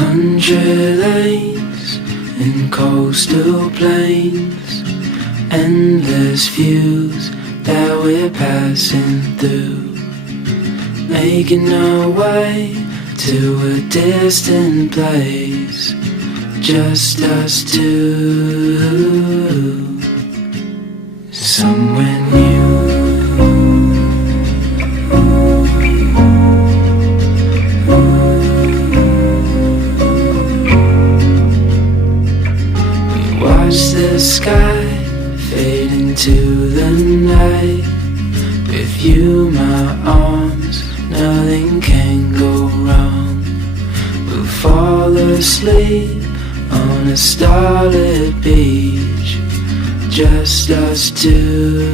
Country lanes and coastal plains, endless views that we're passing through, making our way to a distant place, just us two, somewhere new. Watch the sky fade into the night. With you, my arms, nothing can go wrong. We'll fall asleep on a starlit beach, just us two.